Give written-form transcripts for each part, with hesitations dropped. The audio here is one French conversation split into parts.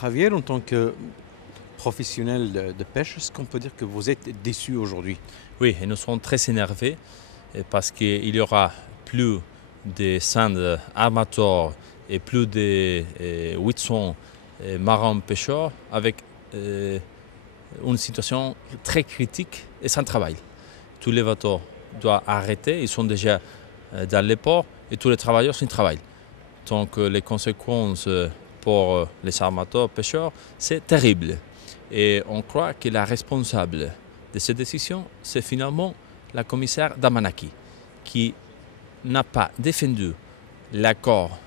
Javier, en tant que professionnel de pêche, est-ce qu'on peut dire que vous êtes déçu aujourd'hui? Oui, et nous sommes très énervés parce qu'il y aura plus de 100 armateurs et plus de 800 marins pêcheurs avec une situation très critique et sans travail. Tous les bateaux doivent arrêter, ils sont déjà dans les ports et tous les travailleurs sont travaillent. Donc les conséquences pour les armateurs pêcheurs, c'est terrible. Et on croit que la responsable de cette décision, c'est finalement la commissaire Damanaki, qui n'a pas défendu l'accord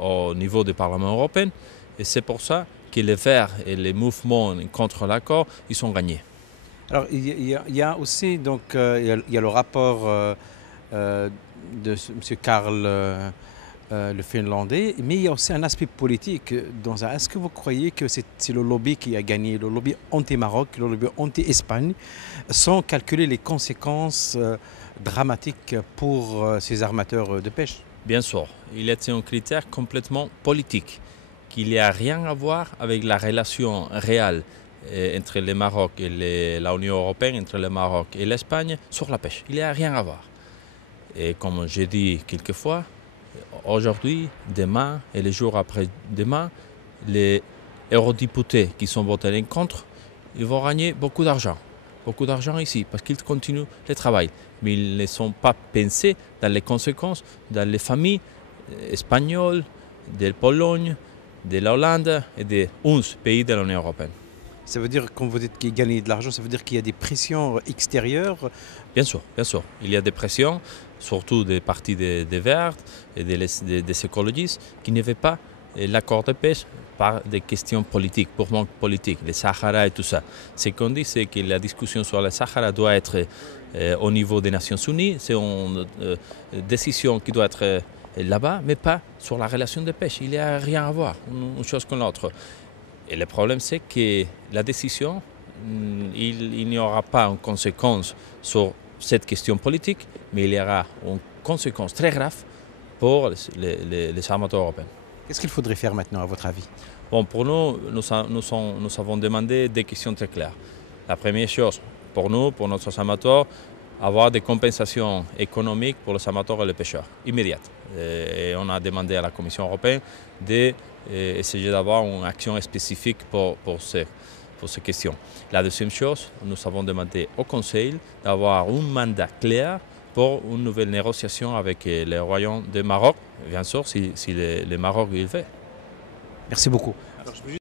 au niveau du Parlement européen. Et c'est pour ça que les Verts et les mouvements contre l'accord, ils sont gagnés. Alors, il y a aussi donc, il y a le rapport de M. Karl le Finlandais, mais il y a aussi un aspect politique dans ça. Est-ce que vous croyez que c'est le lobby qui a gagné, le lobby anti-Maroc, le lobby anti-Espagne, sans calculer les conséquences dramatiques pour ces armateurs de pêche? Bien sûr, il est un critère complètement politique, qu'il n'y a rien à voir avec la relation réelle entre le Maroc et l'Union européenne, entre le Maroc et l'Espagne, sur la pêche. Il n'y a rien à voir. Et comme j'ai dit quelquefois, aujourd'hui, demain et les jours après-demain, les eurodéputés qui sont votés contre, ils vont gagner beaucoup d'argent. Beaucoup d'argent ici, parce qu'ils continuent le travail. Mais ils ne sont pas pensés dans les conséquences, dans les familles espagnoles, de Pologne, de la Hollande et de 11 pays de l'Union européenne. Ça veut dire, quand vous dites qu'ils gagnent de l'argent, ça veut dire qu'il y a des pressions extérieures? Bien sûr, bien sûr. Il y a des pressions, surtout des partis des Verts et des écologistes, qui ne veulent pas l'accord de pêche par des questions politiques, purement politiques, le Sahara et tout ça. Ce qu'on dit, c'est que la discussion sur le Sahara doit être au niveau des Nations Unies. C'est une décision qui doit être là-bas, mais pas sur la relation de pêche. Il n'y a rien à voir, une chose que l'autre. Et le problème, c'est que la décision, il n'y aura pas une conséquence sur cette question politique, mais il y aura une conséquence très grave pour les armateurs européens. Qu'est-ce qu'il faudrait faire maintenant, à votre avis? Bon, pour nous avons demandé des questions très claires. La première chose, pour nous, pour notre armateurs, avoir des compensations économiques pour les amateurs et les pêcheurs, immédiates. Et on a demandé à la Commission européenne d'essayer d'avoir une action spécifique pour ces questions. La deuxième chose, nous avons demandé au Conseil d'avoir un mandat clair pour une nouvelle négociation avec le Royaume du Maroc, bien sûr, si le Maroc il fait. Merci beaucoup.